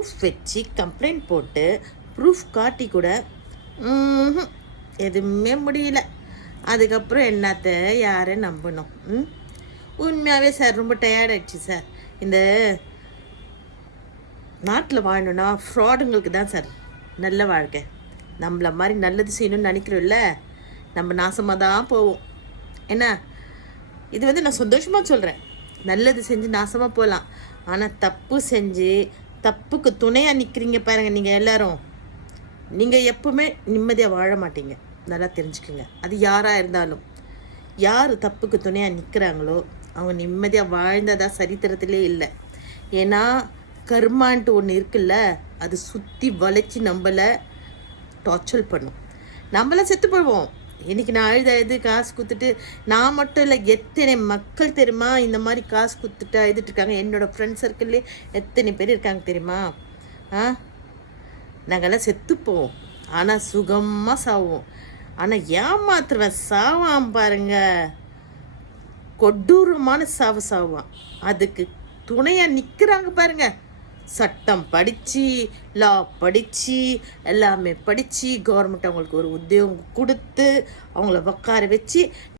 Proof வச்சு complaint போட்டு proof காட்டி கூட எதுவுமே முடியல. அதுக்கப்புறம் என்னத்த யாரை நம்பணும்? உண்மையாகவே சார் ரொம்ப டயர்டாயிடுச்சு சார். இந்த நாட்டில் வாழணுன்னா ஃப்ராடுங்களுக்கு தான் சார் நல்ல வாழ்க்கை. நம்மளை மாதிரி நல்லது செய்யணும்னு நினைக்கிறோம்ல, நம்ம நாசமாக தான் போவோம். என்ன இது நான் சந்தோஷமாக சொல்கிறேன். நல்லது செஞ்சு நாசமாக போகலாம், ஆனால் தப்பு செஞ்சு தப்புக்கு துணையாக நிற்கிறீங்க பாருங்கள். நீங்கள் எல்லோரும் நீங்கள் எப்பவுமே நிம்மதியாக வாழ மாட்டீங்க. நல்லா தெரிஞ்சுக்குங்க. அது யாராக இருந்தாலும் யார் தப்புக்கு துணையாக நிற்கிறாங்களோ அவங்க நிம்மதியாக வாழ்ந்ததா சரித்திரத்திலே இல்லை. ஏன்னா கர்மான்ட்டு ஒன்று இருக்குல்ல, அது சுற்றி வளைச்சி நம்மளை டார்ச்சர் பண்ணும். நம்மளாம் செத்து போடுவோம். இன்றைக்கி நான் அழுது காசு கொடுத்துட்டு நான் மட்டும் இல்லை, எத்தனை மக்கள் தெரியுமா இந்த மாதிரி காசு கொடுத்துட்டு அழுதுட்டுருக்காங்க. என்னோடய ஃப்ரெண்ட் சர்க்கிள்லேயே எத்தனை பேர் இருக்காங்க தெரியுமா? நாங்கள்லாம் செத்துப்போம், ஆனால் சுகமாக சாவோம். ஆனால் ஏமாத்துருவேன் சாவான் பாருங்க, கொடூரமான சாவான். அதுக்கு துணையாக நிற்கிறாங்க பாருங்க. சட்டம் படித்து லா படித்து எல்லாமே படித்து கவர்மெண்ட் அவங்களுக்கு ஒரு உத்தியோகம் கொடுத்து அவங்கள உட்கார வச்சு